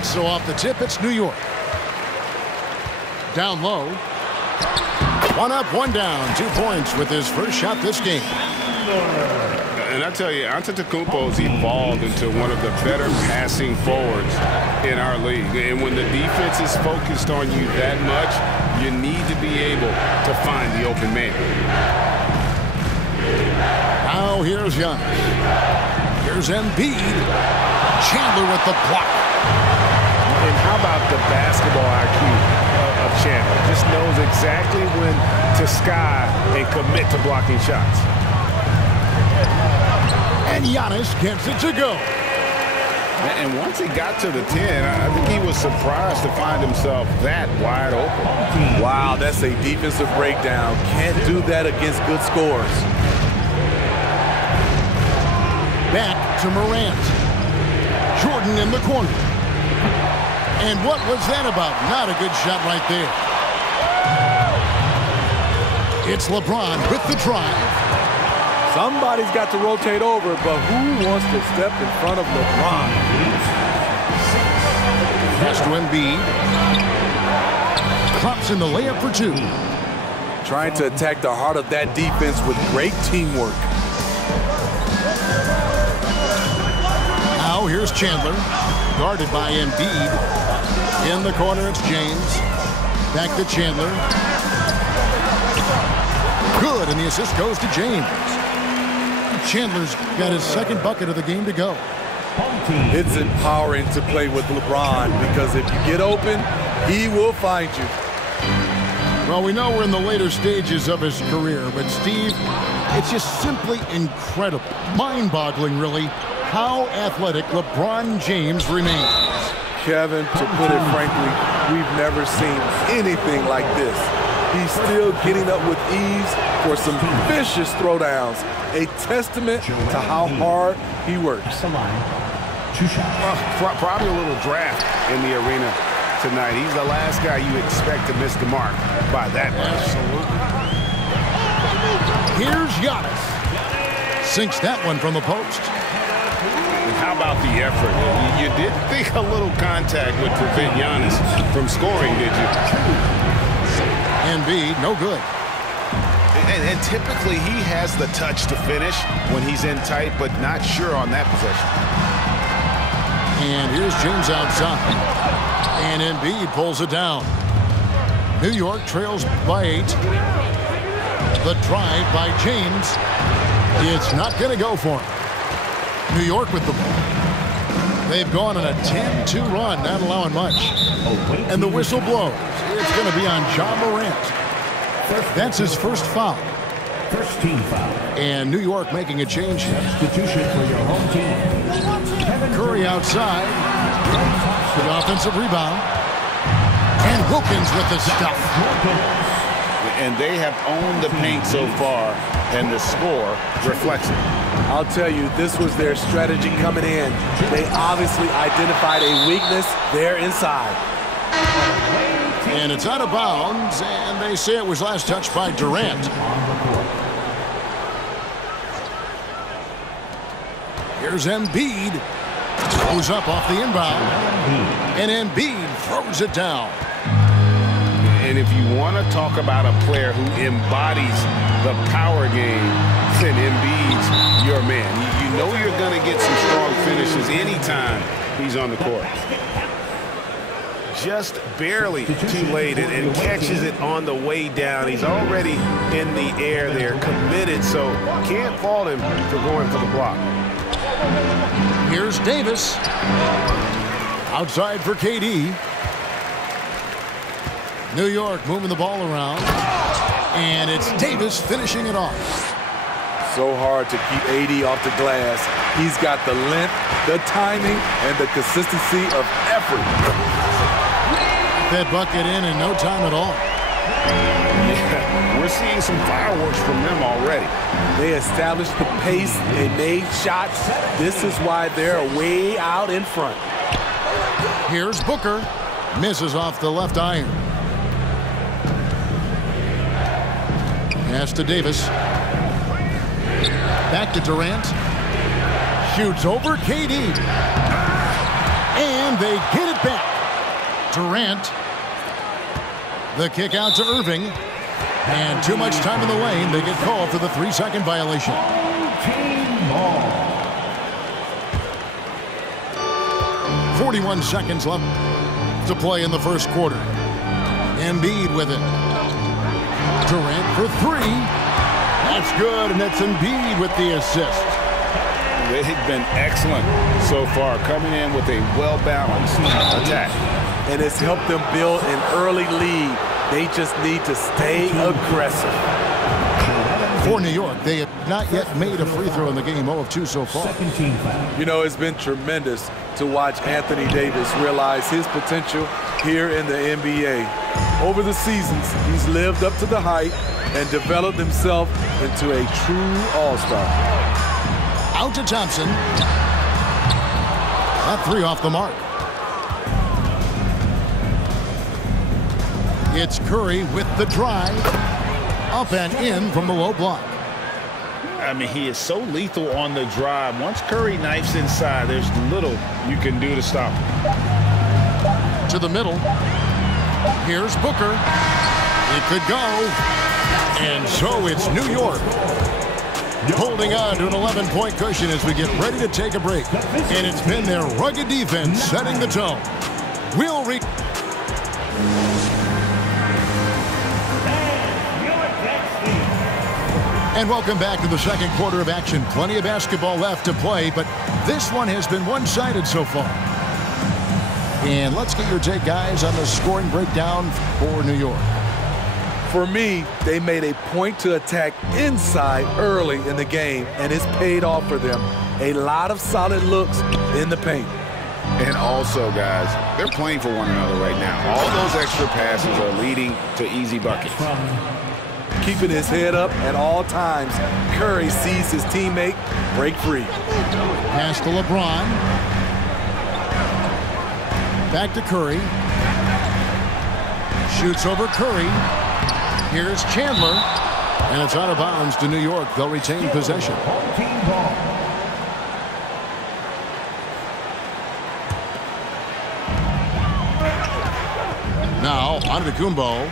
And so off the tip, it's New York. Down low. One up, one down. 2 points with his first shot this game. And I tell you, Antetokounmpo's evolved into one of the better passing forwards in our league. And when the defense is focused on you that much, you need to be able to find the open man. Now here's Giannis. Here's Embiid. Chandler with the block. And how about the basketball IQ of Chandler? Just knows exactly when to sky and commit to blocking shots. And Giannis gets it to go. And once he got to the 10, I think he was surprised to find himself that wide open. Wow, that's a defensive breakdown. Can't do that against good scores. Back to Morant. Jordan in the corner. And what was that about? Not a good shot right there. It's LeBron with the drive. Somebody's got to rotate over, but who wants to step in front of LeBron? Pass to Embiid. Drops in the layup for 2. Trying to attack the heart of that defense with great teamwork. Now here's Chandler, guarded by Embiid. In the corner, it's James. Back to Chandler. Good, and the assist goes to James. Chandler's got his second bucket of the game to go. It's empowering to play with LeBron because if you get open, he will find you. Well, we know we're in the later stages of his career, but Steve, it's just simply incredible, mind-boggling, really, how athletic LeBron James remains. Kevin, to put it frankly, we've never seen anything like this. He's still getting up with ease for some vicious throwdowns. A testament to how hard he works. Well, probably a little draft in the arena tonight. He's the last guy you expect to miss the mark by that much. Here's Giannis. Sinks that one from the post. And how about the effort? You didn't think a little contact would prevent Giannis from scoring, did you? Embiid, no good. And typically he has the touch to finish when he's in tight, but not sure on that possession. And here's James outside. And Embiid pulls it down. New York trails by 8. The drive by James. It's not going to go for him. New York with the ball. They've gone on a 10-2 run, not allowing much. And the whistle blows. It's going to be on Ja Morant. That's his first foul. First team foul. And New York making a change. Substitution for your home team. Curry outside. The offensive rebound. And Wilkins with the stuff. And they have owned the paint so far, and the score reflects it. I'll tell you, this was their strategy coming in. They obviously identified a weakness there inside. And it's out of bounds, and they say it was last touched by Durant. Here's Embiid. Goes up off the inbound. And Embiid throws it down. And if you want to talk about a player who embodies the power game, then Embiid's your man. You know you're going to get some strong finishes anytime he's on the court. Just barely too late and catches it on the way down. He's already in the air there, committed, so can't fault him for going for the block. Here's Davis. Outside for KD. New York moving the ball around. And it's Davis finishing it off. So hard to keep AD off the glass. He's got the length, the timing, and the consistency of effort. That bucket in no time at all. Yeah, we're seeing some fireworks from them already. They established the pace. They made shots. This is why they're way out in front. Here's Booker. Misses off the left iron. Pass to Davis. Back to Durant. Shoots over KD. And they get it back. Durant. The kick out to Irving. And too much time in the lane. They get called for the 3-second violation. Team ball. 41 seconds left to play in the first quarter. Embiid with it. Durant for 3. That's good, and that's Embiid with the assist. They've been excellent so far, coming in with a well-balanced attack. And it's helped them build an early lead. They just need to stay aggressive. For New York, they have not yet made a free throw in the game, 0 of 2 so far. Second team foul. You know, it's been tremendous to watch Anthony Davis realize his potential here in the NBA. Over the seasons, he's lived up to the hype and developed himself into a true all-star. Out to Thompson. That 3 off the mark. It's Curry with the drive. Up and in from the low block. I mean, he is so lethal on the drive. Once Curry knifes inside, there's little you can do to stop him. To the middle. Here's Booker. It could go. And so it's New York holding on to an 11-point cushion as we get ready to take a break. And it's been their rugged defense setting the tone. We'll reach. And welcome back to the second quarter of action. Plenty of basketball left to play, but this one has been one-sided so far. And let's get your take, guys, on the scoring breakdown for New York. For me, they made a point to attack inside early in the game, and it's paid off for them. A lot of solid looks in the paint. And also, guys, they're playing for one another right now. All those extra passes are leading to easy buckets. Keeping his head up at all times, Curry sees his teammate break free. Pass to LeBron. Back to Curry. Shoots over Curry. Here's Chandler. And it's out of bounds to New York. They'll retain possession. Team ball. Now, Antetokounmpo.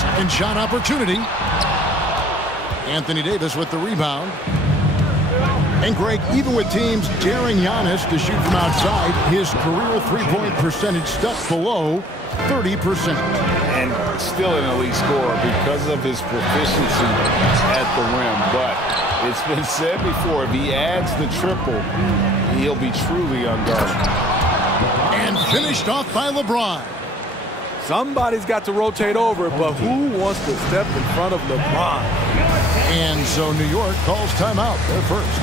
Second shot opportunity. Anthony Davis with the rebound. And Greg, even with teams daring Giannis to shoot from outside, his career three-point percentage stuck below 30%. And still an elite scorer because of his proficiency at the rim. But it's been said before, if he adds the triple, he'll be truly unguarded. And finished off by LeBron. Somebody's got to rotate over, but who wants to step in front of LeBron? And so New York calls timeout. They're first.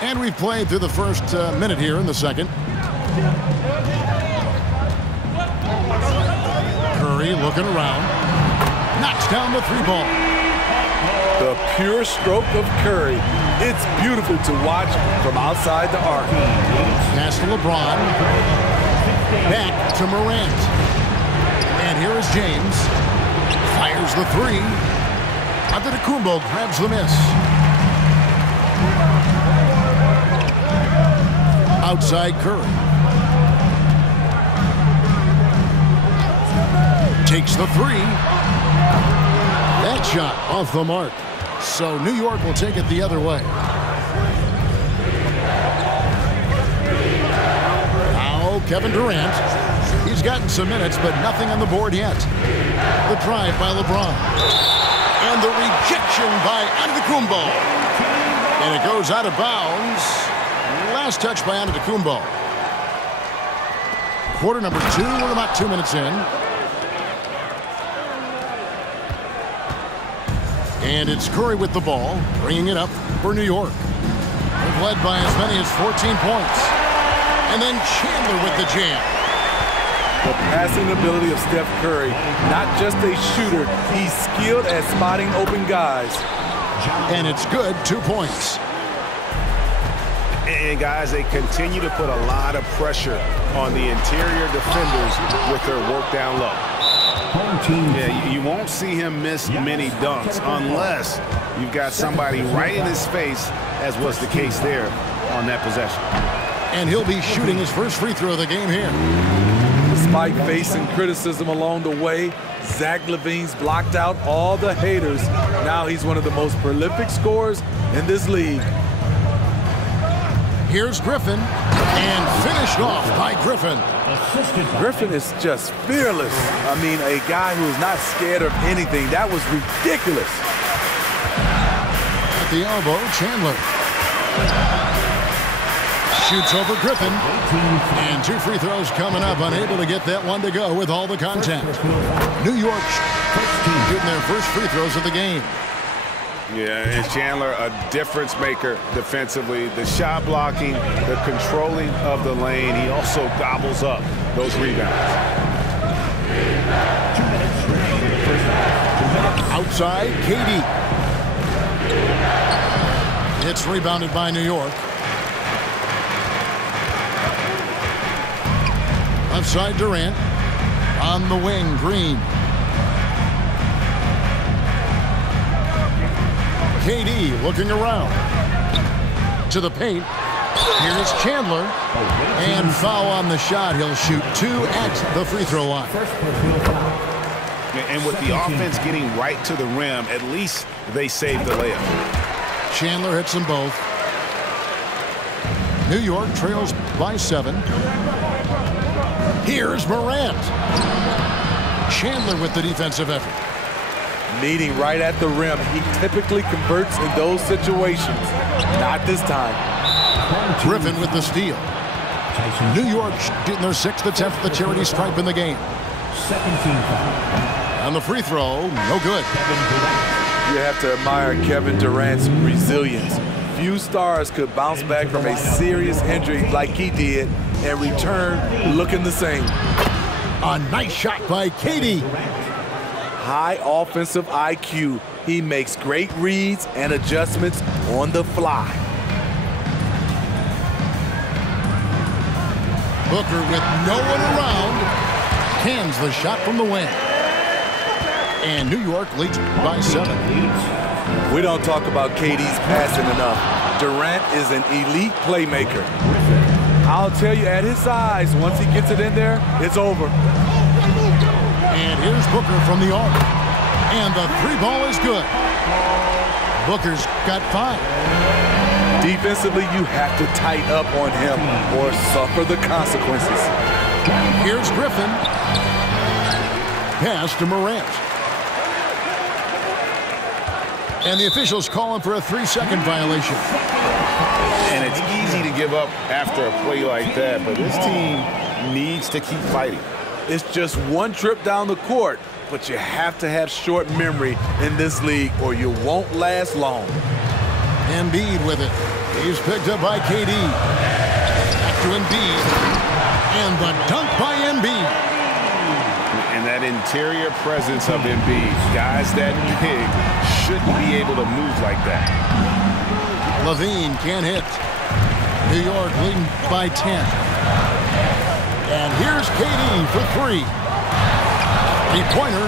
And we've played through the first minute here in the second. Curry looking around. Knocks down the 3-ball. The pure stroke of Curry. It's beautiful to watch from outside the arc. Pass to LeBron. Back to Morant. And here is James. Fires the 3. Antetokounmpo grabs the miss. Outside Curry. Takes the 3. That shot off the mark. So New York will take it the other way. Now Kevin Durant. He's gotten some minutes, but nothing on the board yet. The drive by LeBron. And the rejection by Antetokounmpo. And it goes out of bounds. Last touch by Antetokounmpo. Quarter number 2, we're about 2 minutes in. And it's Curry with the ball, bringing it up for New York. They've led by as many as 14 points. And then Chandler with the jam. The passing ability of Steph Curry, not just a shooter, he's skilled at spotting open guys. And it's good, 2 points. And guys, they continue to put a lot of pressure on the interior defenders with their work down low. Yeah, you won't see him miss many dunks unless you've got somebody right in his face, as was the case there on that possession. And he'll be shooting his first free throw of the game here. Despite facing criticism along the way, Zach LaVine's blocked out all the haters. Now he's one of the most prolific scorers in this league. Here's Griffin, and finished off by Griffin. Griffin is just fearless. I mean, a guy who is not scared of anything. That was ridiculous. At the elbow, Chandler. Shoots over Griffin. And 2 free throws coming up, unable to get that one to go with all the contact. New York shooting their first free throws of the game. Yeah, and Chandler, a difference maker defensively. The shot blocking, the controlling of the lane. He also gobbles up those rebounds. Outside, KD. It's rebounded by New York. Left side, Durant. On the wing, Green. KD looking around. To the paint. Here's Chandler. And foul on the shot. He'll shoot 2 at the free throw line. And with the offense getting right to the rim, at least they saved the layup. Chandler hits them both. New York trails by 7. Here's Morant. Chandler with the defensive effort. Meeting right at the rim. He typically converts in those situations. Not this time. Griffin with the steal. New York getting their 6th attempt at the charity stripe in the game. On the free throw, no good. You have to admire Kevin Durant's resilience. Few stars could bounce back from a serious injury like he did and return looking the same. A nice shot by KD. High offensive IQ. He makes great reads and adjustments on the fly. Booker with no one around. Cans the shot from the wing. And New York leads by 7. We don't talk about KD's passing enough. Durant is an elite playmaker. I'll tell you, at his size, once he gets it in there, it's over. And here's Booker from the arc. And the 3-ball is good. Booker's got 5. Defensively, you have to tighten up on him or suffer the consequences. Here's Griffin. Pass to Morant. And the officials calling for a 3-second violation. And it's easy to give up after a play like that, but this team needs to keep fighting. It's just one trip down the court, but you have to have short memory in this league or you won't last long. Embiid with it. He's picked up by KD. Back to Embiid. And the dunk by Embiid. And that interior presence of Embiid, guys that big shouldn't be able to move like that. LaVine can't hit. New York leading by 10. And here's KD for 3. 3-pointer.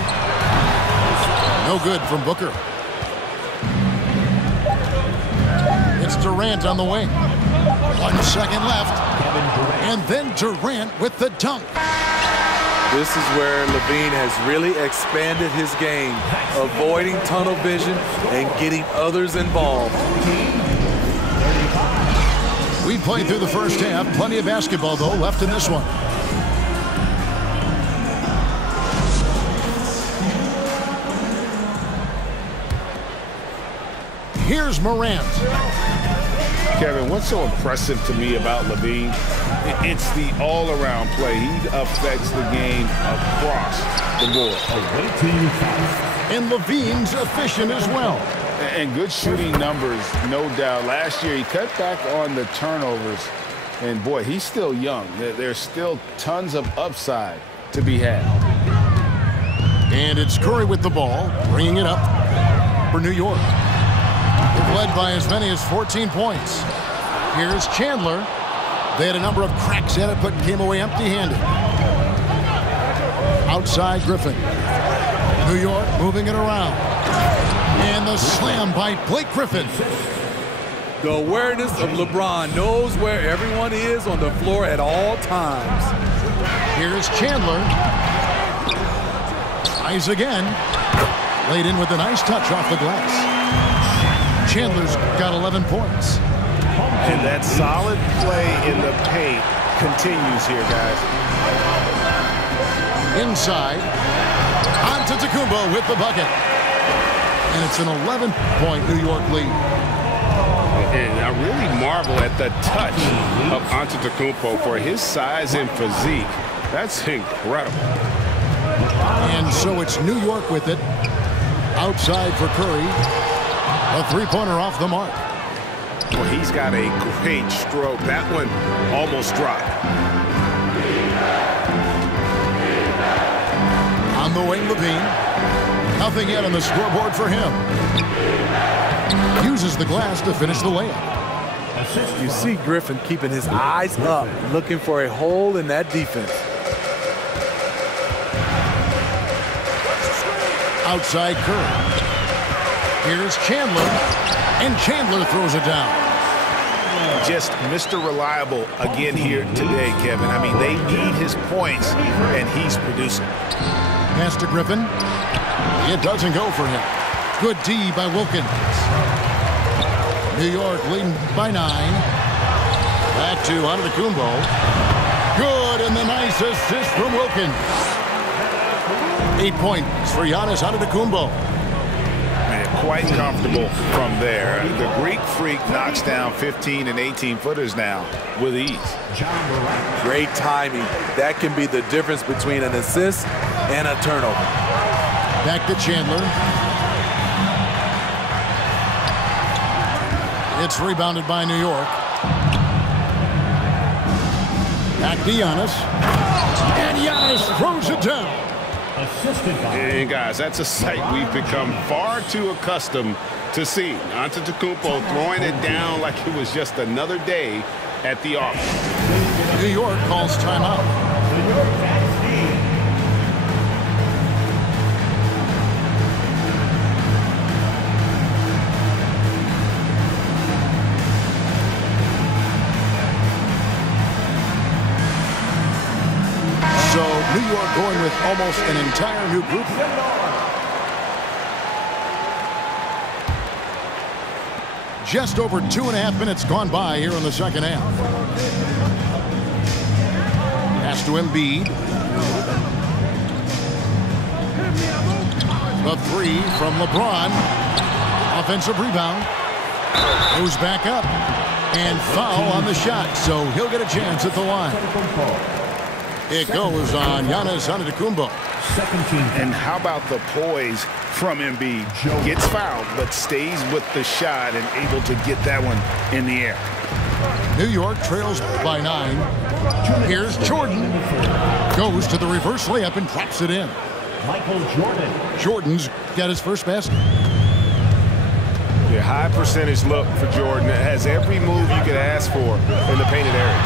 No good from Booker. It's Durant on the wing. 1 second left. And then Durant with the dunk. This is where LaVine has really expanded his game, avoiding tunnel vision and getting others involved. We played through the first half. Plenty of basketball, though, left in this one. Here's Morant. Kevin, what's so impressive to me about LaVine? It's the all-around play. He affects the game across the board. And LaVine's efficient as well. And good shooting numbers, no doubt. Last year, he cut back on the turnovers. And, boy, he's still young. There's still tons of upside to be had. And it's Curry with the ball, bringing it up for New York. led by as many as 14 points. Here's Chandler. They had a number of cracks at it, but came away empty-handed. Outside Griffin. New York moving it around. And the slam by Blake Griffin. The awareness of LeBron, knows where everyone is on the floor at all times. Here's Chandler. Tries again. Laid in with a nice touch off the glass. Chandler's got 11 points. And that solid play in the paint continues here, guys. Inside. Antetokounmpo with the bucket. And it's an 11-point New York lead. And I really marvel at the touch of Antetokounmpo for his size and physique. That's incredible. And so it's New York with it. Outside for Curry. A three-pointer off the mark. Well, he's got a great stroke. That one almost dropped. On the wing, Levine. Nothing yet on the scoreboard for him. Uses the glass to finish the layup. You see Griffin keeping his eyes up, looking for a hole in that defense. Outside Curry. Here's Chandler. And Chandler throws it down. Just Mr. Reliable again here today, Kevin. I mean, they need his points, and he's producing. Pass to Griffin. It doesn't go for him. Good D by Wilkins. New York leading by 9. Back to Antetokounmpo. Good, and the nice assist from Wilkins. 8 points for Giannis Antetokounmpo. Man, quite comfortable from there. The Greek Freak knocks down 15 and 18-footers now with ease. Great timing. That can be the difference between an assist and a turnover. Back to Chandler. It's rebounded by New York. Back to Giannis. And Giannis throws it down. And guys, that's a sight we've become far too accustomed to seeing. Antetokounmpo throwing it down like it was just another day at the office. New York calls timeout. So New York going with almost an entire new group. Just over 2.5 minutes gone by here in the second half. Pass to Embiid. The three from LeBron. Offensive rebound. Goes back up. And foul on the shot, so he'll get a chance at the line. It goes on Giannis Antetokounmpo. And how about the poise from Embiid? Gets fouled, but stays with the shot and able to get that one in the air. New York trails by 9. Here's Jordan. Goes to the reverse layup and drops it in. Jordan's got his first basket. Yeah, high percentage look for Jordan. It has every move you could ask for in the painted area.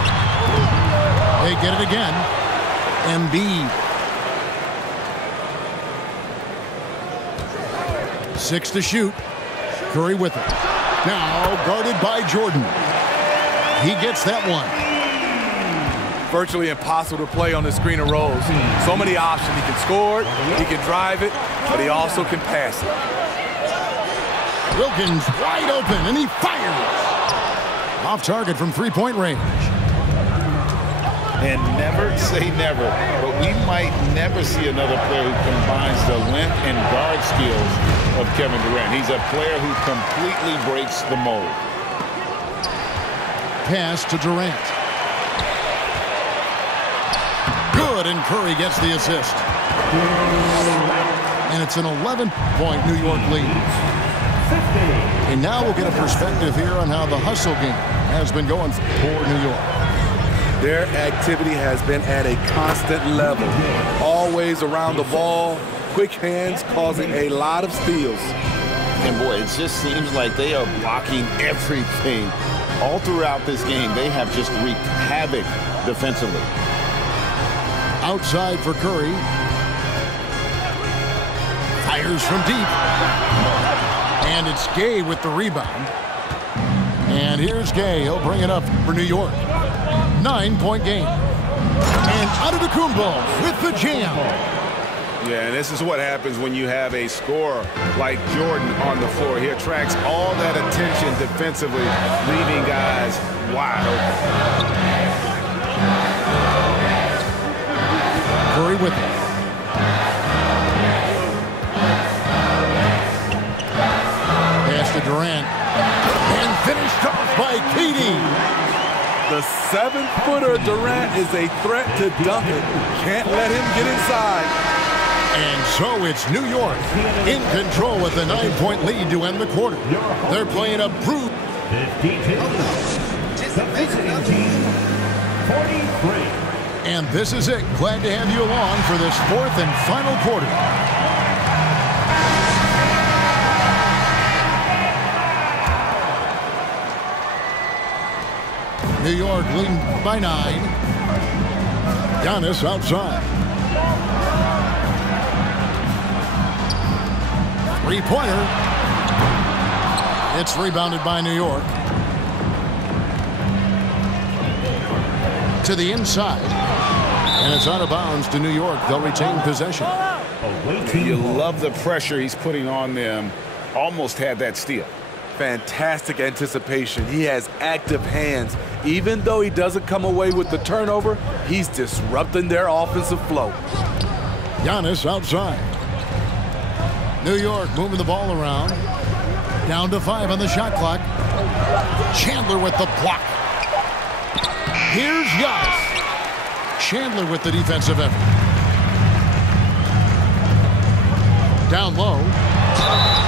They get it again. Embiid. 6 to shoot. Curry with it. Now guarded by Jordan. He gets that one. Virtually impossible to play on the screen and rolls. So many options. He can score it, he can drive it, but he also can pass it. Wilkins wide open, and he fires. Off target from three-point range. And never say never, but we might never see another player who combines the length and guard skills of Kevin Durant. He's a player who completely breaks the mold. Pass to Durant. Good, and Curry gets the assist. And it's an 11-point New York lead. And now we'll get a perspective here on how the hustle game has been going for New York. Their activity has been at a constant level. Always around the ball, quick hands causing a lot of steals. And boy, it just seems like they are blocking everything. All throughout this game, they have just wreaked havoc defensively. Outside for Curry. Fires from deep. And it's Gay with the rebound. And here's Gay. He'll bring it up for New York. 9-point game. And Antetokounmpo with the jam. Yeah, and this is what happens when you have a scorer like Jordan on the floor. He attracts all that attention defensively, leaving guys wide open. Curry with it. Pass to Durant. And finished off by KD. The 7-footer Durant is a threat to dunk it. Can't let him get inside. And so it's New York in control with a 9-point lead to end the quarter. They're playing a brute. 52. The visiting team, 43. And this is it. Glad to have you along for this fourth and final quarter. New York leading by 9. Giannis outside. Three-pointer. It's rebounded by New York. To the inside. And it's out of bounds to New York. They'll retain possession. You love the pressure he's putting on them. Almost had that steal. Fantastic anticipation. He has active hands. Even though he doesn't come away with the turnover, he's disrupting their offensive flow. Giannis outside. New York moving the ball around. Down to 5 on the shot clock. Chandler with the block. Here's Giannis. Chandler with the defensive effort. Down low.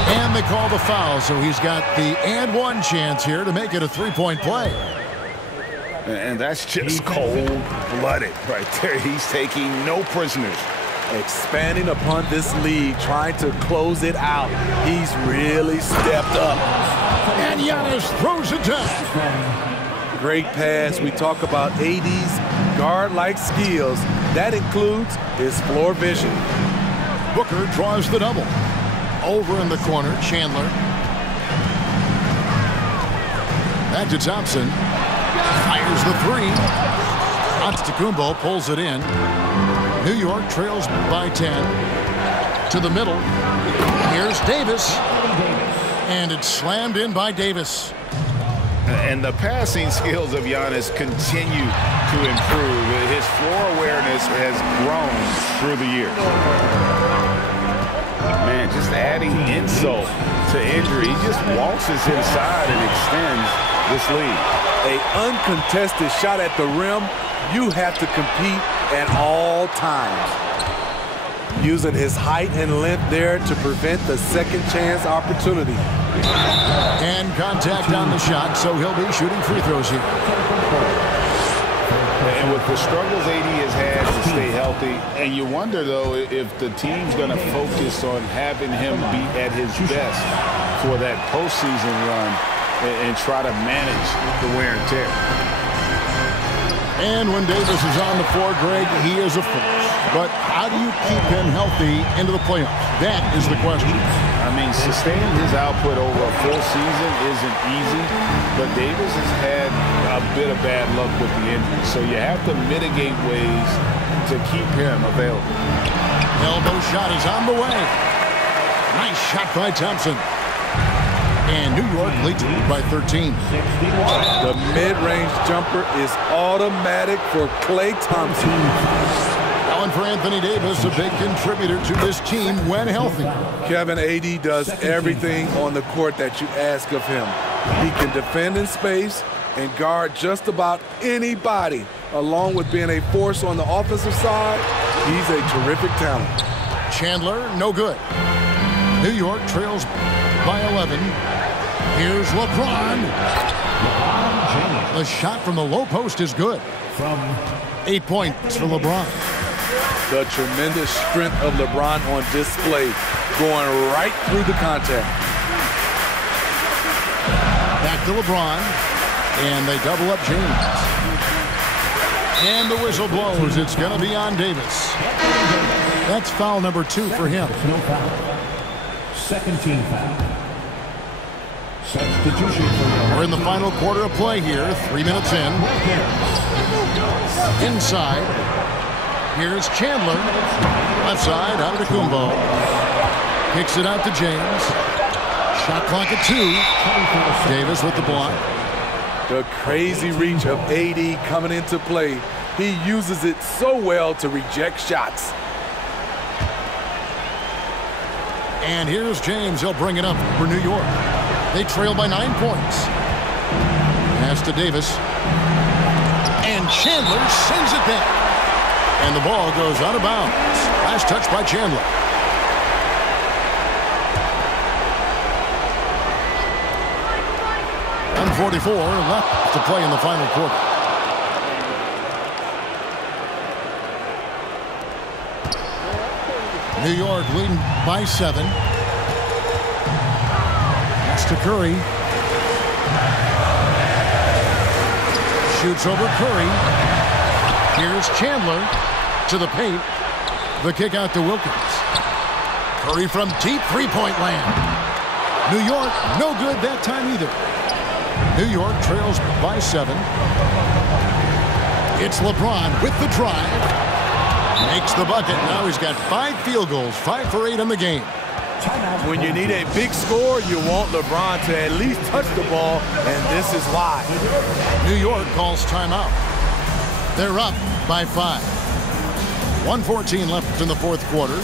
And they call the foul, so he's got the and one chance here to make it a 3-point play. And that's just cold-blooded right there. He's taking no prisoners. Expanding upon this lead, trying to close it out. He's really stepped up. And Giannis throws it down. Great pass. We talk about AD's guard-like skills. That includes his floor vision. Booker draws the double. Over in the corner, Chandler. Back to Thompson. Fires the three. Antetokounmpo pulls it in. New York trails by 10. To the middle. Here's Davis. And it's slammed in by Davis. And the passing skills of Giannis continue to improve. His floor awareness has grown through the years. Man, just adding insult to injury. He just waltzes inside and extends this lead. An uncontested shot at the rim. You have to compete at all times. Using his height and length there to prevent the second chance opportunity. And contact on the shot, so he'll be shooting free throws here. And with the struggles AD has had to stay healthy, and you wonder, though, if the team's going to focus on having him be at his best for that postseason run and try to manage the wear and tear. And when Davis is on the floor, Greg, he is a force. But how do you keep him healthy into the playoffs? That is the question. I mean, sustaining his output over a full season isn't easy, but Davis has had a bit of bad luck with the injury. So you have to mitigate ways to keep him available. Elbow shot is on the way. Nice shot by Thompson. And New York leads by 13. The mid-range jumper is automatic for Klay Thompson. And for Anthony Davis, a big contributor to this team when healthy. Kevin, AD does everything on the court that you ask of him. He can defend in space and guard just about anybody. Along with being a force on the offensive side, he's a terrific talent. Chandler, no good. New York trails by 11. Here's LeBron. The shot from the low post is good. 8 points for LeBron. The tremendous strength of LeBron on display, going right through the contact. to LeBron. And they double up James. And the whistle blows. It's going to be on Davis. That's foul number 2 for him. No foul. Second team foul. Substitution. We're in the final quarter of play here. 3 minutes in. Inside. Here's Chandler. Left side, out of Kumbo. Kicks it out to James. Shot clock at 2. Davis with the block. The crazy reach of AD coming into play. He uses it so well to reject shots. And here's James. He'll bring it up for New York. They trail by 9 points. Pass to Davis. And Chandler sends it back. And the ball goes out of bounds. Last touch by Chandler. And 44 left to play in the final quarter. New York leading by 7. Pass to Curry. Shoots over Curry. Here's Chandler to the paint. The kick out to Wilkins. Curry from deep three-point land. New York, no good that time either. New York trails by 7. It's LeBron with the drive. Makes the bucket. Now he's got 5 field goals, 5 for 8 in the game. When you need a big score, you want LeBron to at least touch the ball, and this is why. New York calls timeout. They're up by 5. 1:14 left in the fourth quarter.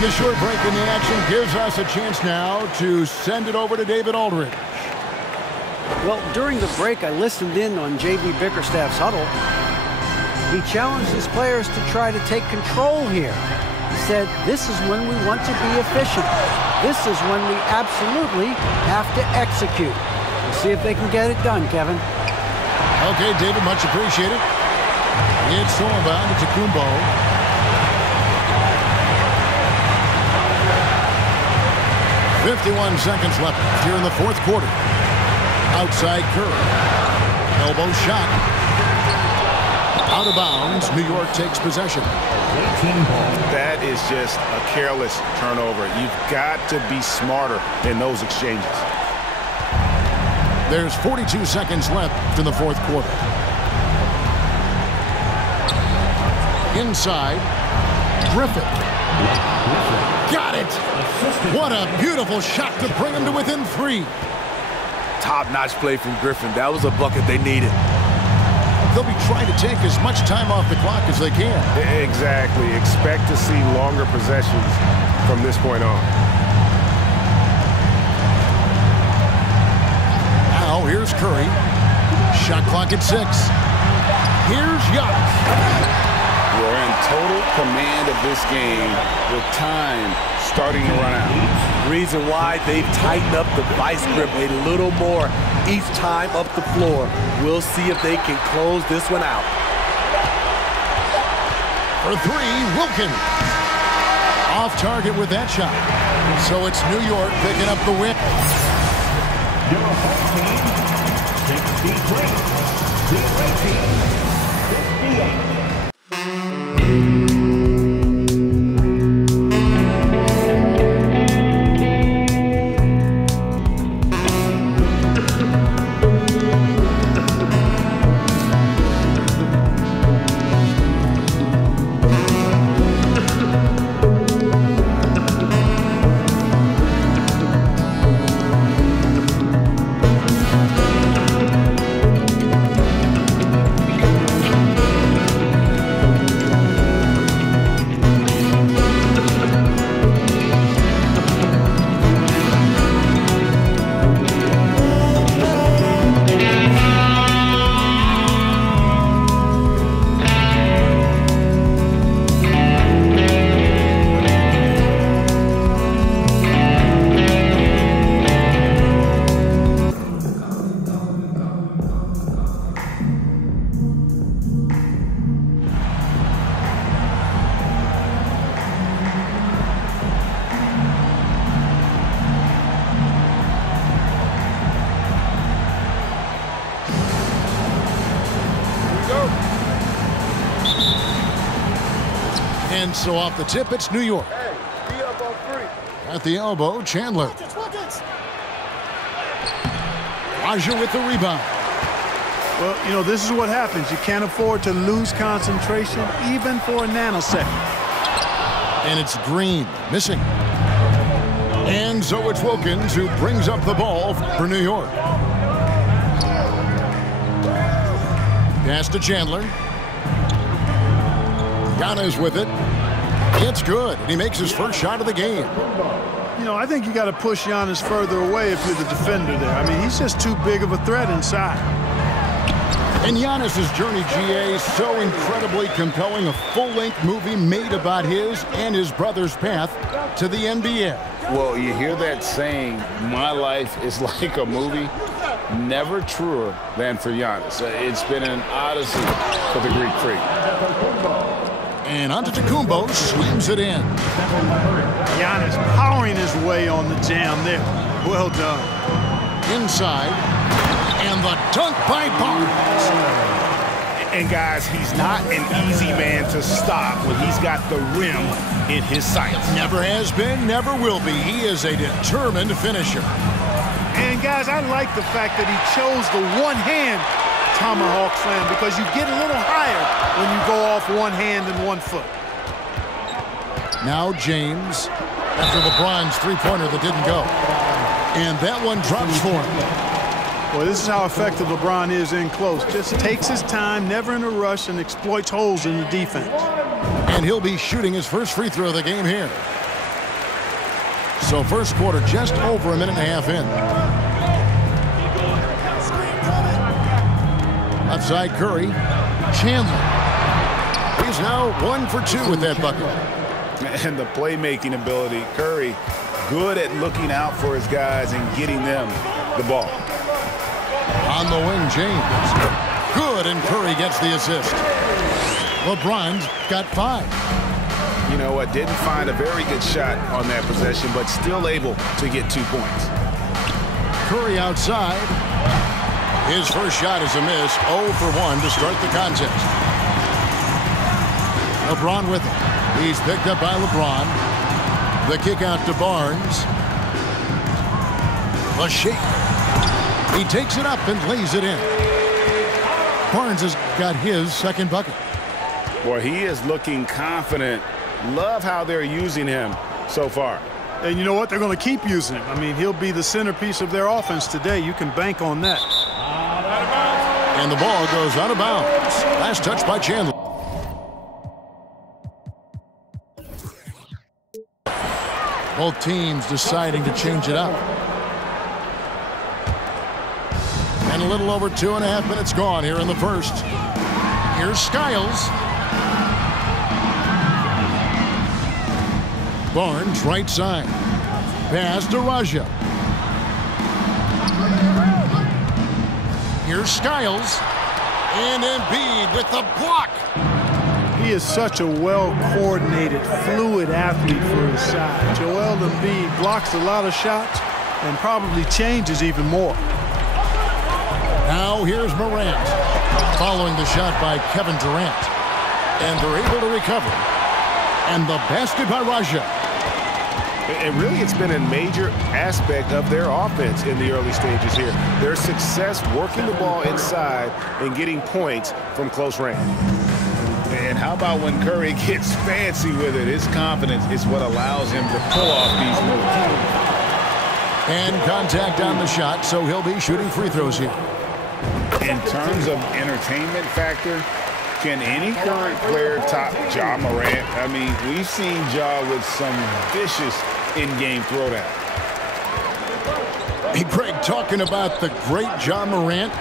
The short break in the action gives us a chance now to send it over to David Aldridge. Well, during the break, I listened in on J.B. Bickerstaff's huddle. He challenged his players to try to take control here. He said, this is when we want to be efficient. This is when we absolutely have to execute. We'll see if they can get it done, Kevin. Okay, David, much appreciated. It's Stormbound to Kumbo. 51 seconds left here in the fourth quarter. Outside Curry. Elbow shot. Out of bounds. New York takes possession. That is just a careless turnover. You've got to be smarter in those exchanges. There's 42 seconds left in the fourth quarter. Inside. Griffin. Got it! What a beautiful shot to bring him to within 3. Top-notch play from Griffin. That was a bucket they needed. They'll be trying to take as much time off the clock as they can. Exactly. Expect to see longer possessions from this point on. Now here's Curry. Shot clock at 6. Here's Giannis. We're in total command of this game with time starting to run out. Reason why they've tightened up the vice grip a little more each time up the floor. We'll see if they can close this one out. For 3, Wilkins. Off target with that shot. So it's New York picking up the win. Your home team, 63. The away team, 58. And so off the tip, it's New York. At the elbow, Chandler. Raja with the rebound. Well, you know, this is what happens. You can't afford to lose concentration even for a nanosecond. And it's Green, missing. And so it's Wilkins who brings up the ball for New York. Pass to Chandler. Giannis with it. It's good, and he makes his first shot of the game. You know, I think you got to push Giannis further away if you're the defender there. I mean, he's just too big of a threat inside. And Giannis' journey, GA, is so incredibly compelling. A full-length movie made about his and his brother's path to the NBA. Well, you hear that saying, my life is like a movie. Never truer than for Giannis. It's been an odyssey for the Greek freak. And Antetokounmpo slams it in. Giannis powering his way on the jam there. Well done. Inside. And the dunk by Barnes. And guys, he's not an easy man to stop when he's got the rim in his sights. Never has been, never will be. He is a determined finisher. And guys, I like the fact that he chose the one-hand tomahawk slam because you get a little higher when you go off one hand and 1 foot. Now James, after LeBron's three-pointer that didn't go. And that one drops for him. Boy, this is how effective LeBron is in close. Just takes his time, never in a rush, and exploits holes in the defense. And he'll be shooting his first free throw of the game here. So first quarter just over a minute and a half in. Outside Curry. Chandler. He's now 1 for 2 with that bucket. And the playmaking ability, Curry, good at looking out for his guys and getting them the ball. On the wing, James. Good, and Curry gets the assist. LeBron's got 5. You know what, didn't find a very good shot on that possession, but still able to get 2 points. Curry outside. His first shot is a miss. 0 for 1 to start the contest. LeBron with it. He's picked up by LeBron. The kick out to Barnes. A shake. He takes it up and lays it in. Barnes has got his second bucket. Boy, he is looking confident. Love how they're using him so far. And you know what? They're going to keep using him. I mean, he'll be the centerpiece of their offense today. You can bank on that. And the ball goes out of bounds. Last touch by Chandler. Both teams deciding to change it up. And a little over 2.5 minutes gone here in the first. Here's Skiles. Barnes, right side. Pass to Raja. Here's Skiles. And Embiid with the block. He is such a well-coordinated, fluid athlete for his side. Joel Embiid blocks a lot of shots and probably changes even more. Now here's Morant. Following the shot by Kevin Durant. And they're able to recover. And the basket by Raja. And really, it's been a major aspect of their offense in the early stages here. Their success working the ball inside and getting points from close range. And how about when Curry gets fancy with it? His confidence is what allows him to pull off these moves. And contact on the shot, so he'll be shooting free throws here. In terms of entertainment factor, can any current player top Ja Morant? I mean, we've seen Ja with some vicious in-game throwdown. Hey, Greg, talking about the great Ja Morant,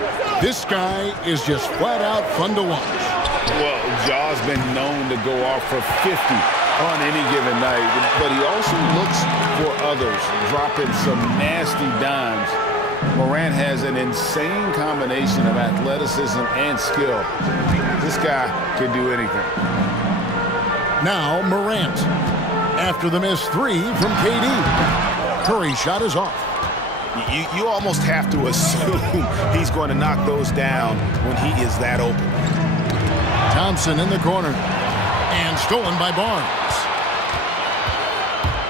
this guy is just flat out fun to watch. Well, Ja's been known to go off for 50 on any given night, but he also looks for others, dropping some nasty dimes. Morant has an insane combination of athleticism and skill. This guy can do anything. Now Morant. After the missed 3 from KD. Curry's shot is off. You almost have to assume he's going to knock those down when he is that open. Thompson in the corner. And stolen by Barnes.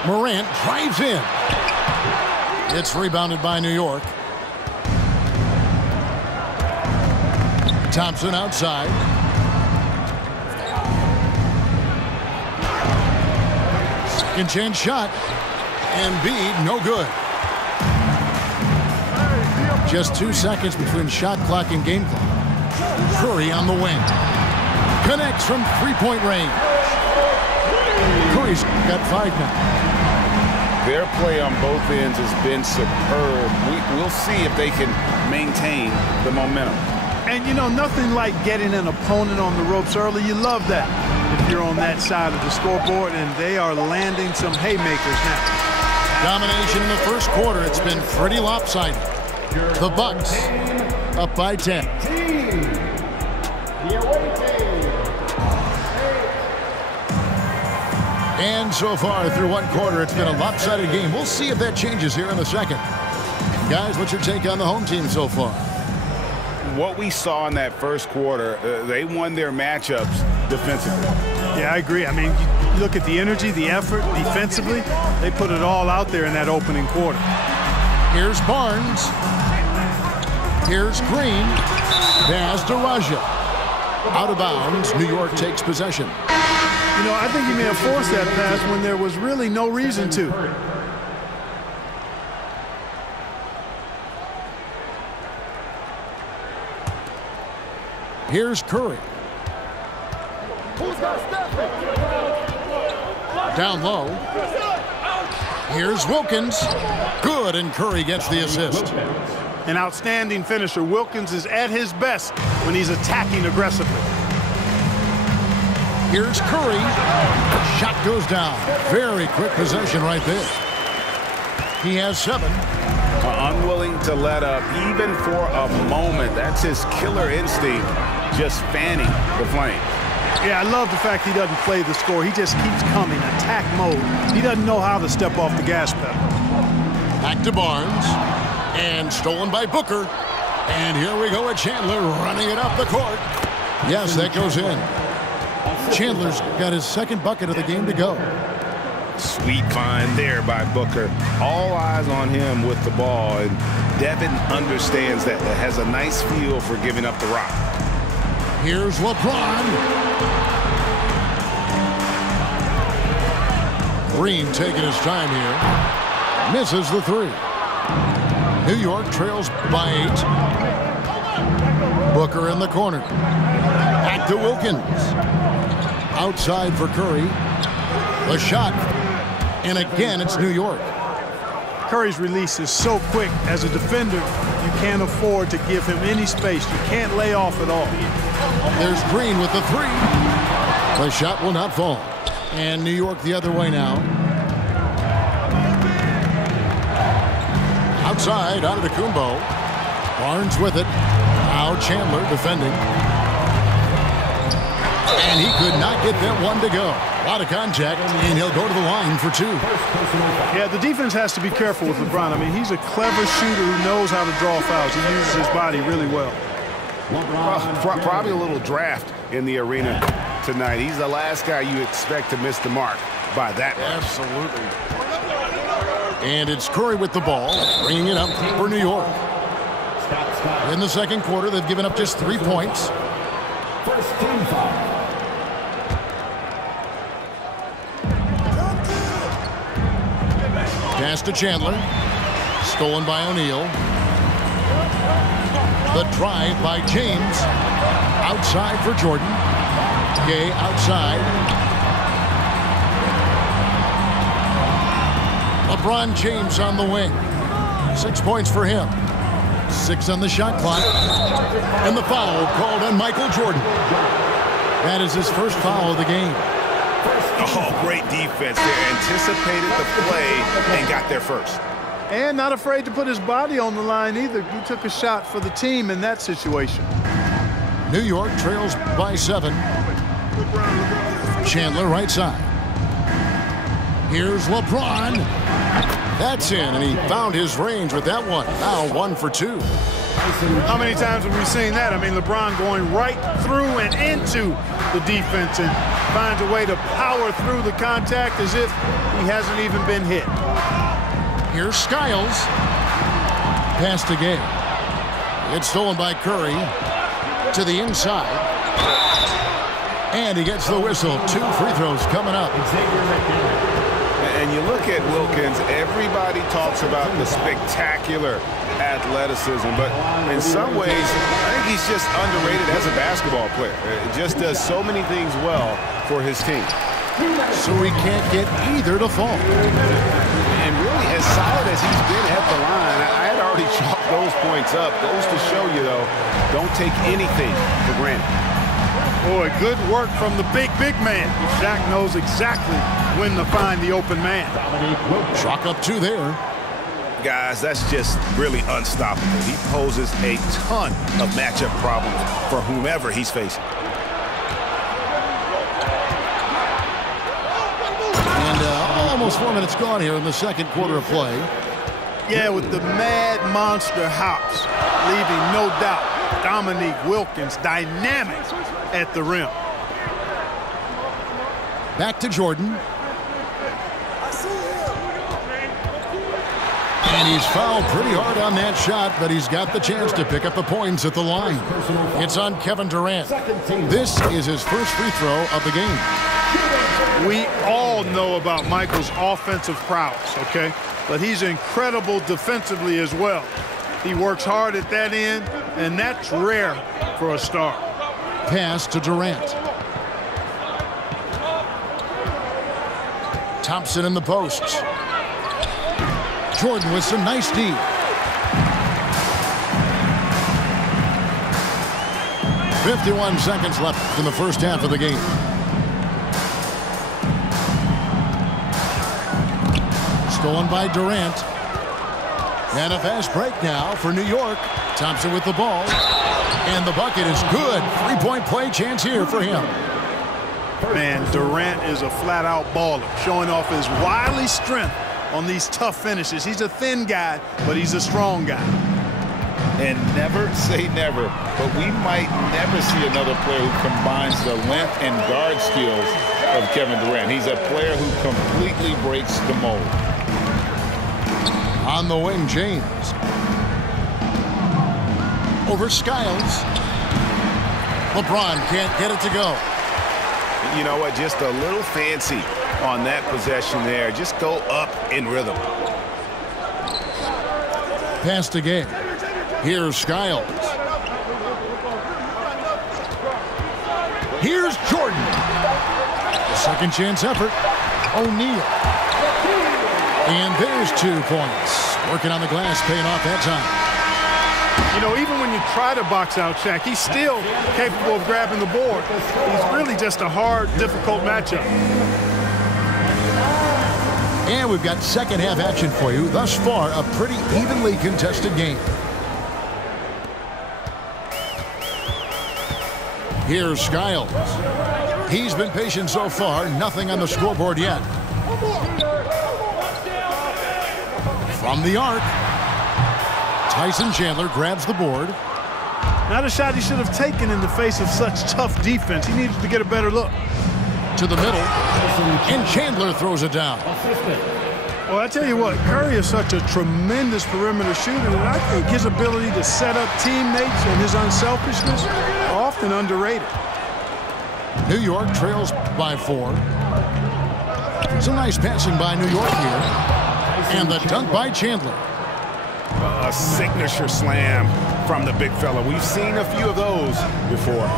Morant drives in. It's rebounded by New York. Thompson outside. Second chance shot. Embiid, no good. Just 2 seconds between shot clock and game clock. Curry on the wing. Connects from three-point range. Curry's got 5 now. Their play on both ends has been superb. We'll see if they can maintain the momentum. And, you know, nothing like getting an opponent on the ropes early. You love that if you're on that side of the scoreboard, and they are landing some haymakers now. Domination in the first quarter. It's been pretty lopsided. The Bucks up by 10. And so far through one quarter, it's been a lopsided game. We'll see if that changes here in the second. Guys, what's your take on the home team so far? What we saw in that first quarter, they won their matchups defensively. Yeah, I agree. I mean, you look at the energy, the effort defensively. They put it all out there in that opening quarter. Here's Barnes. Here's Green. Pass to Raja. Out of bounds. New York takes possession. You know, I think he may have forced that pass when there was really no reason to. Here's Curry. Down low. Here's Wilkins. Good, and Curry gets the assist. An outstanding finisher. Wilkins is at his best when he's attacking aggressively. Here's Curry. Shot goes down. Very quick possession right there. He has 7. Unwilling to let up even for a moment. That's his killer instinct, just fanning the flame. Yeah, I love the fact he doesn't play the score. He just keeps coming, attack mode. He doesn't know how to step off the gas pedal. Back to Barnes. And stolen by Booker. And here we go with Chandler running it up the court. Yes, that goes in. Chandler's got his second bucket of the game to go. Sweet find there by Booker. All eyes on him with the ball, and Devin understands that. Has a nice feel for giving up the rock. Here's LeBron. Green taking his time here. Misses the 3. New York trails by 8. Booker in the corner. Back to Wilkins. Outside for Curry. The shot. And again, it's New York. Curry's release is so quick. As a defender, you can't afford to give him any space. You can't lay off at all. There's Green with the 3. The shot will not fall. And New York the other way now. Outside, out of the Kumbo. Barnes with it. Now Chandler defending. And he could not get that one to go. A lot of contact, and he'll go to the line for 2. Yeah, the defense has to be careful with LeBron. I mean, he's a clever shooter who knows how to draw fouls. He uses his body really well. Probably a little draft in the arena tonight. He's the last guy you expect to miss the mark by that much. Absolutely. And it's Curry with the ball, bringing it up for New York. In the second quarter, they've given up just 3 points. First team foul. Pass to Chandler. Stolen by O'Neal. The drive by James. Outside for Jordan. Gay outside. LeBron James on the wing. 6 points for him. 6 on the shot clock. And the foul called on Michael Jordan. That is his first foul of the game. Oh, great defense there. Anticipated the play and got there first. And not afraid to put his body on the line either. He took a shot for the team in that situation. New York trails by 7. Chandler right side. Here's LeBron. That's in, and he found his range with that one. Now 1 for 2. How many times have we seen that? I mean, LeBron going right through and into the defense and finds a way to power through the contact as if he hasn't even been hit. Here's Skiles. Pass to Gay. It's stolen by Curry to the inside. And he gets the whistle. 2 free throws coming up. And you look at Wilkins, everybody talks about the spectacular athleticism, but in some ways, I think he's just underrated as a basketball player. It just does so many things well for his team. So he can't get either to fall. And really, as solid as he's been at the line, I had already chalked those points up. Goes to show you, though, don't take anything for granted. Boy, good work from the big man. Shaq knows exactly when to find the open man. Chalk up 2 there. Guys, that's just really unstoppable. He poses a ton of matchup problems for whomever he's facing. And almost 4 minutes gone here in the second quarter of play. Yeah, with the mad monster hops, leaving no doubt Dominique Wilkins dynamic at the rim. Back to Jordan. And he's fouled pretty hard on that shot, but he's got the chance to pick up the points at the line. It's on Kevin Durant. This is his first free throw of the game. We all know about Michael's offensive prowess, okay? But he's incredible defensively as well. He works hard at that end, and that's rare for a star. Pass to Durant. Thompson in the posts. Jordan with some nice D. .51 seconds left in the first half of the game. Stolen by Durant. And a fast break now for New York. Thompson with the ball. And the bucket is good. 3-point play chance here for him. Man, Durant is a flat-out baller, showing off his wily strength on these tough finishes. He's a thin guy, but he's a strong guy. And never say never, but we might never see another player who combines the length and guard skills of Kevin Durant. He's a player who completely breaks the mold. On the wing, James. Over Skiles. LeBron can't get it to go. You know what? Just a little fancy on that possession there. Just go up in rhythm. Pass to Gay. Here's Skiles. Here's Jordan. Second chance effort. O'Neal. And there's 2 points. Working on the glass, paying off that time. You know, even when you try to box out Shaq, he's still capable of grabbing the board. He's really just a hard, difficult matchup. And we've got second half action for you. Thus far, a pretty evenly contested game. Here's Skiles. He's been patient so far. Nothing on the scoreboard yet. From the arc. Tyson Chandler grabs the board. Not a shot he should have taken in the face of such tough defense. He needed to get a better look. To the middle. And Chandler throws it down. Well, I tell you what, Curry is such a tremendous perimeter shooter, and I think his ability to set up teammates and his unselfishness are often underrated. New York trails by 4. Some nice passing by New York here. And the dunk by Chandler. A signature slam from the big fella. We've seen a few of those before.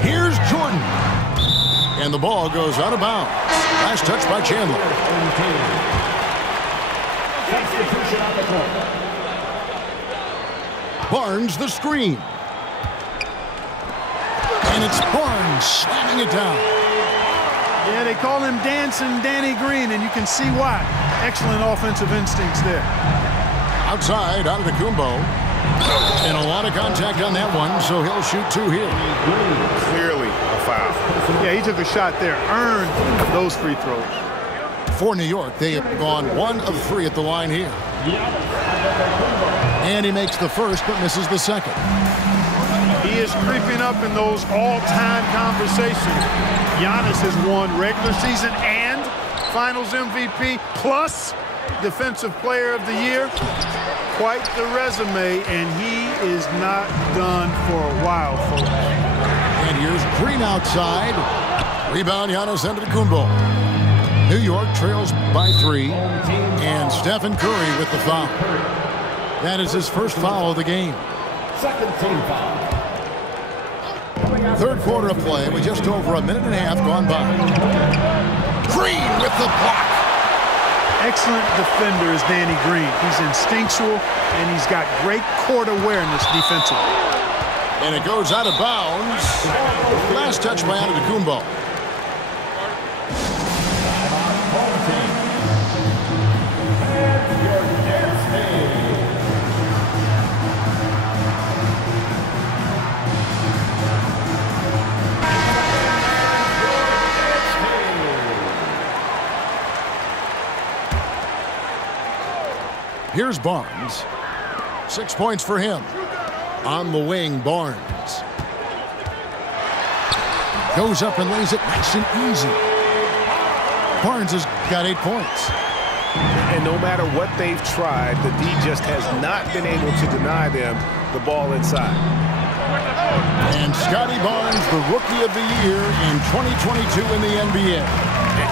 Here's Jordan. And the ball goes out of bounds. Last touch by Chandler. Barnes the screen. And it's Barnes slamming it down. Yeah, they call him Dancing Danny Green, and you can see why. Excellent offensive instincts there. Outside, out of the Kumbo. And a lot of contact on that one, so he'll shoot 2 here. Clearly a foul. Yeah, he took a shot there, earned those free throws. For New York, they have gone 1 of 3 at the line here. And he makes the first but misses the second. He is creeping up in those all-time conversations. Giannis has won regular season and Finals MVP plus Defensive Player of the Year. Quite the resume, and he is not done for a while, folks. And here's Green outside. Rebound, Giannis Antetokounmpo. New York trails by 3, and Stephen Curry with the foul. That is his first foul of the game. Second team foul. Third quarter of play with just over a minute and a half gone by. Green with the block. Excellent defender is Danny Green. He's instinctual, and he's got great court awareness defensively. And it goes out of bounds. Last touch by Antetokounmpo. Here's Barnes. 6 points for him. On the wing, Barnes. Goes up and lays it nice and easy. Barnes has got 8 points. And no matter what they've tried, the D just has not been able to deny them the ball inside. And Scotty Barnes, the Rookie of the Year in 2022 in the NBA.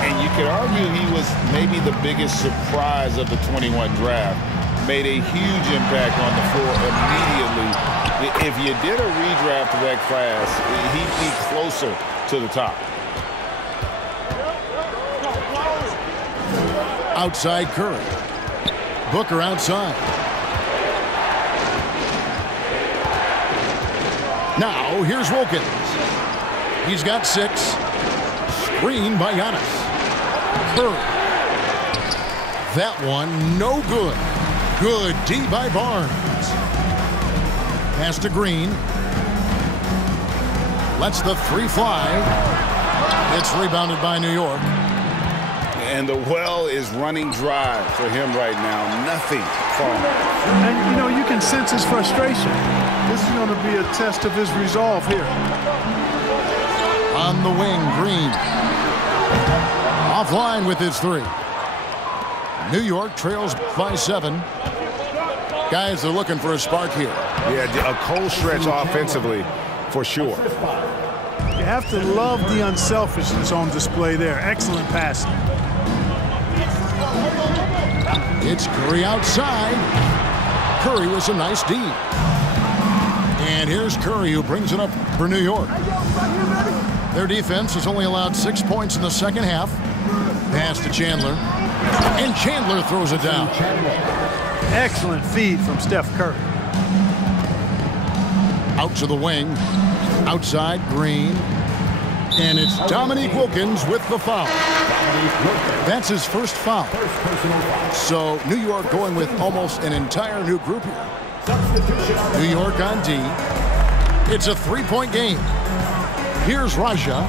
And you could argue he was maybe the biggest surprise of the 21 draft. Made a huge impact on the floor immediately. If you did a redraft of that class, he'd be closer to the top. Outside Curry. Booker outside. Now here's Wilkins. He's got 6. Screen by Giannis. Curry. That one no good. Good D by Barnes. Pass to Green. Lets the 3 fly. It's rebounded by New York. And the well is running dry for him right now. Nothing falling. And, you know, you can sense his frustration. This is going to be a test of his resolve here. On the wing, Green. Offline with his 3. New York trails by 7. Guys are looking for a spark here. Yeah, a cold stretch offensively, for sure. You have to love the unselfishness on display there. Excellent passing. It's Curry outside. Curry was a nice D. And here's Curry, who brings it up for New York. Their defense has only allowed 6 points in the second half. Pass to Chandler. And Chandler throws it down. Excellent feed from Steph Curry. Out to the wing. Outside, Green. And it's Dominique Wilkins with the foul. That's his first foul. So New York going with almost an entire new group here. New York on D. It's a 3-point game. Here's Raja.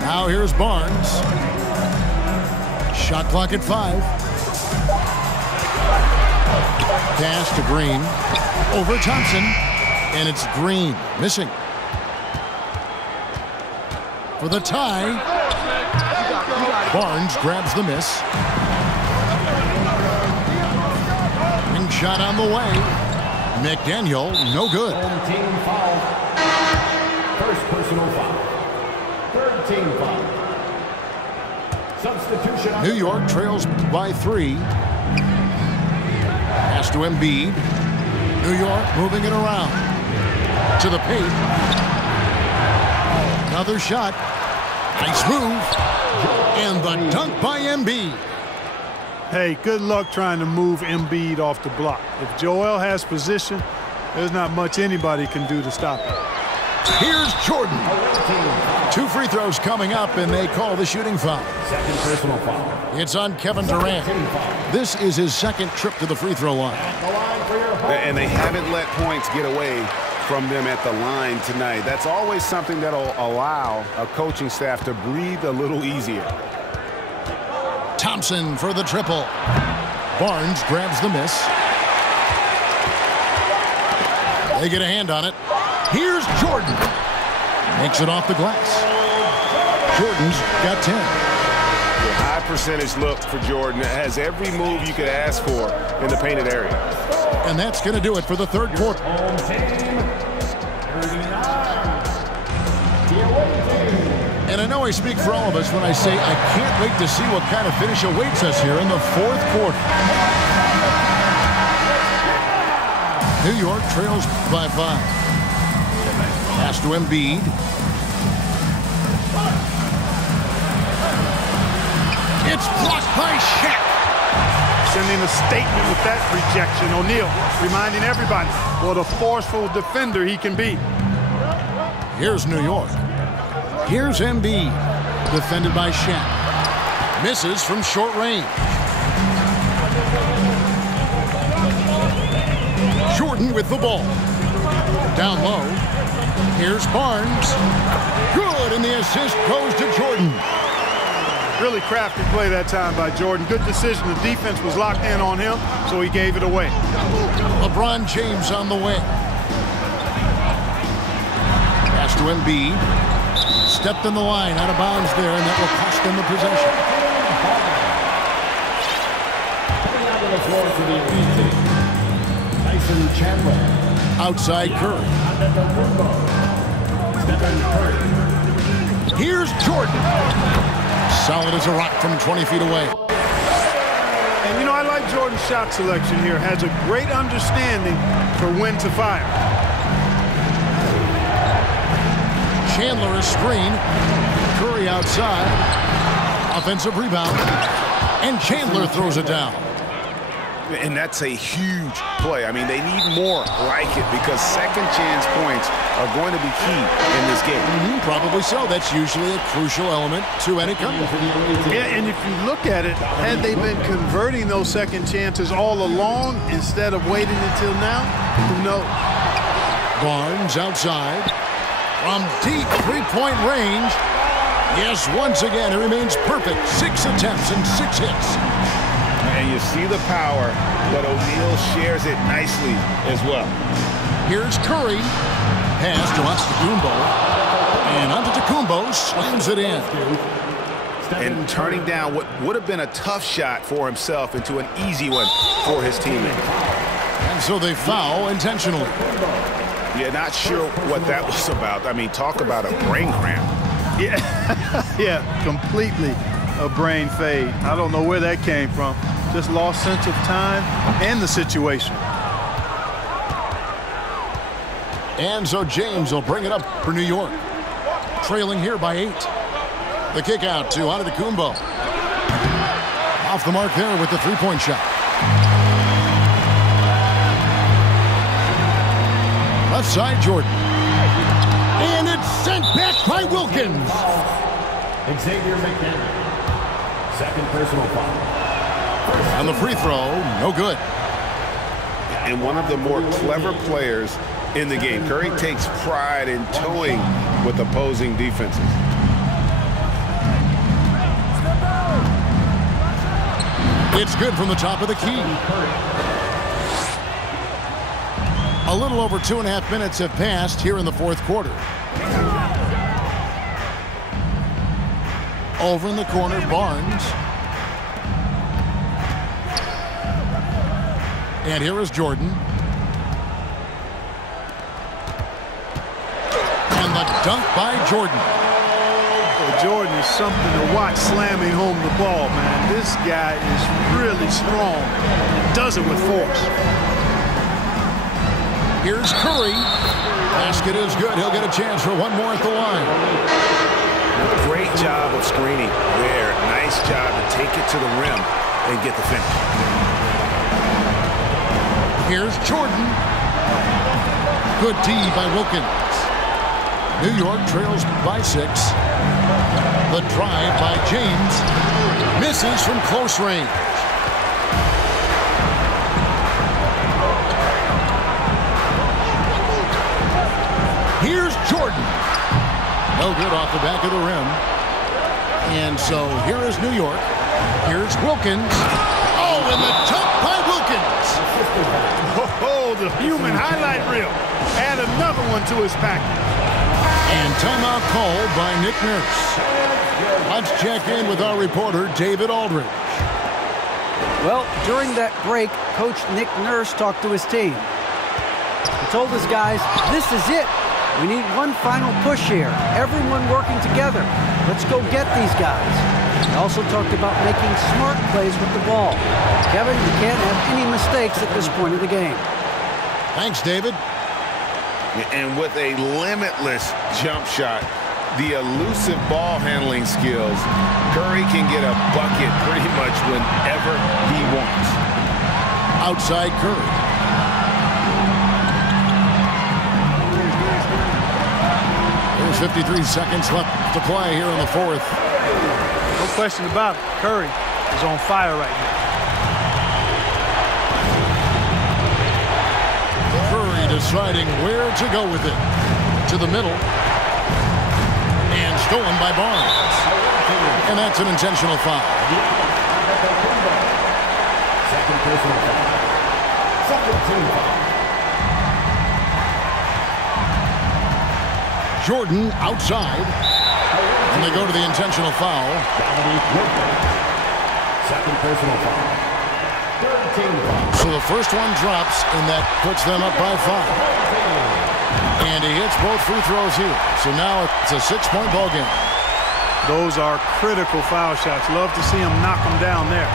Now here's Barnes. Shot clock at 5. Pass to Green. Over Thompson. And it's Green missing. For the tie. Barnes grabs the miss. Ring shot on the way. McDaniel, no good. Team foul. First personal foul. Third team foul. Substitution. New York trails by 3. Pass to Embiid. New York moving it around. To the paint. Another shot. Nice move. And the dunk by Embiid. Hey, good luck trying to move Embiid off the block. If Joel has position, there's not much anybody can do to stop him. Here's Jordan. 2 free throws coming up, and they call the shooting foul. Second personal foul. It's on Kevin Durant. This is his second trip to the free throw line. And they haven't let points get away from them at the line tonight. That's always something that'll allow a coaching staff to breathe a little easier. Thompson for the triple. Barnes grabs the miss. They get a hand on it. Here's Jordan. Makes it off the glass. Jordan's got 10. High percentage look for Jordan. Has every move you could ask for in the painted area. And that's going to do it for the third quarter. And I know I speak for all of us when I say I can't wait to see what kind of finish awaits us here in the fourth quarter. New York trails by 5. Pass to Embiid. It's blocked by Shaq. Sending a statement with that rejection. O'Neal reminding everybody what a forceful defender he can be. Here's New York. Here's Embiid. Defended by Shaq. Misses from short range. Jordan with the ball. Down low. Here's Barnes. Good, and the assist goes to Jordan. Really crafty play that time by Jordan. Good decision. The defense was locked in on him, so he gave it away. LeBron James on the way. Pass to Embiid. Stepped in the line, out of bounds there, and that will cost them the possession. Outside Curry. Here's Jordan. Solid as a rock from 20 feet away. And, you know, I like Jordan's shot selection here. Has a great understanding for when to fire. Chandler a screen. Curry outside. Offensive rebound. And Chandler throws it down. And that's a huge play. I mean, they need more like it because second chance points are going to be key in this game. Probably so. That's usually a crucial element to any comeback. Yeah, and if you look at it, had they been converting those second chances all along instead of waiting until now, who knows? Barnes outside. From deep three-point range. Yes, once again, it remains perfect. 6 attempts and 6 hits. And you see the power, but O'Neal shares it nicely as well. Here's Curry. Pass to Antetokounmpo. And Antetokounmpo slams it in. And turning down what would have been a tough shot for himself into an easy one for his teammate. And so they foul intentionally. Yeah, not sure what that was about. I mean, talk about a brain cramp. Yeah, yeah, completely a brain fade. I don't know where that came from. Just lost sense of time and the situation. And so James will bring it up for New York. Trailing here by 8. The kick out to Antetokounmpo. Off the mark there with the three-point shot. Left side, Jordan. And it's sent back by Wilkins. Xavier McDaniel. Second personal foul. And the free throw, no good. And one of the more clever players in the game. Curry takes pride in toying with opposing defenses. It's good from the top of the key. A little over 2.5 minutes have passed here in the fourth quarter. Over in the corner, Barnes. And here is Jordan. And the dunk by Jordan. Well, Jordan is something to watch slamming home the ball, man. This guy is really strong. He does it with force. Here's Curry. Basket is good. He'll get a chance for one more at the line. Great job of screening there. Nice job to take it to the rim and get the finish. Here's Jordan. Good D by Wilkins. New York trails by 6. The drive by James. Misses from close range. Here's Jordan. No good off the back of the rim. And so here is New York. Here's Wilkins. Oh, and the dunk by Wilkins. Oh, the human highlight reel. Add another one to his package. And timeout called by Nick Nurse. Let's check in with our reporter, David Aldridge. Well, during that break, Coach Nick Nurse talked to his team. He told his guys, this is it. We need one final push here. Everyone working together. Let's go get these guys. He also talked about making smart plays with the ball. Kevin, you can't have any mistakes at this point of the game. Thanks, David. And with a limitless jump shot, the elusive ball handling skills, Curry can get a bucket pretty much whenever he wants. Outside Curry. There's 53 seconds left to play here in the fourth. No question about it. Curry is on fire right now. Curry deciding where to go with it. To the middle. And stolen by Barnes. And that's an intentional foul. Second personal foul. Second team foul. Jordan outside. And they go to the intentional foul. Second personal foul. Third team foul. So the first one drops, and that puts them up by 5. And he hits both free throws here. So now it's a 6-point ball game. Those are critical foul shots. Love to see him knock them down there.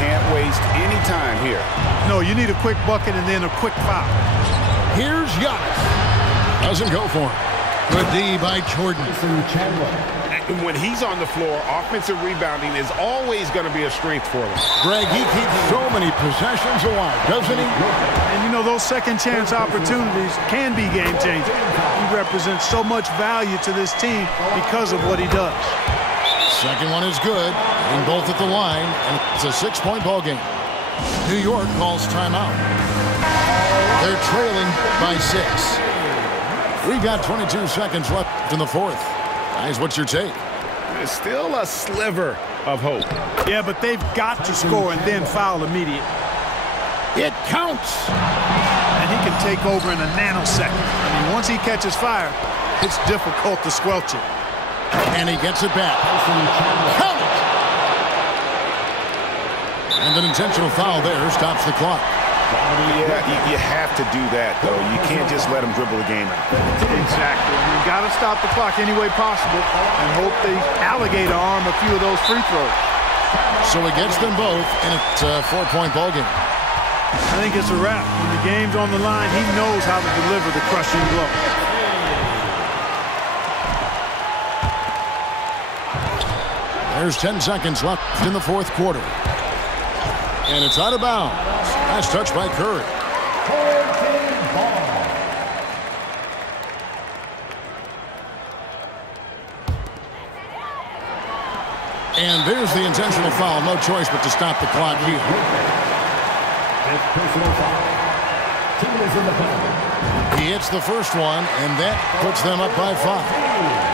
Can't waste any time here. No, you need a quick bucket and then a quick foul. Here's Giannis. Doesn't go for him. Good D by Jordan. And when he's on the floor, offensive rebounding is always going to be a strength for them. Greg, he keeps so many possessions alive, doesn't he? And you know, those second chance opportunities can be game changing. He represents so much value to this team because of what he does. Second one is good. Hitting both at the line, and it's a 6-point ball game. New York calls timeout. They're trailing by 6. We've got 22 seconds left in the fourth. Guys, what's your take? There's still a sliver of hope. Yeah, but they've got to score and then foul immediately. It counts. And he can take over in a nanosecond. I mean, once he catches fire, it's difficult to squelch it. And he gets it back. Count it. And an intentional foul there stops the clock. Yeah, you have to do that, though. You can't just let them dribble the game out. Exactly. You got to stop the clock any way possible and hope they alligator arm a few of those free throws. So he gets them both, and it's a 4-point ball game. I think it's a wrap. When the game's on the line, he knows how to deliver the crushing blow. There's 10 seconds left in the fourth quarter. And it's out of bounds. Nice touch by Curry. And there's the intentional foul. No choice but to stop the clock here. Personal foul. Team is in the penalty. He hits the first one, and that puts them up by 5.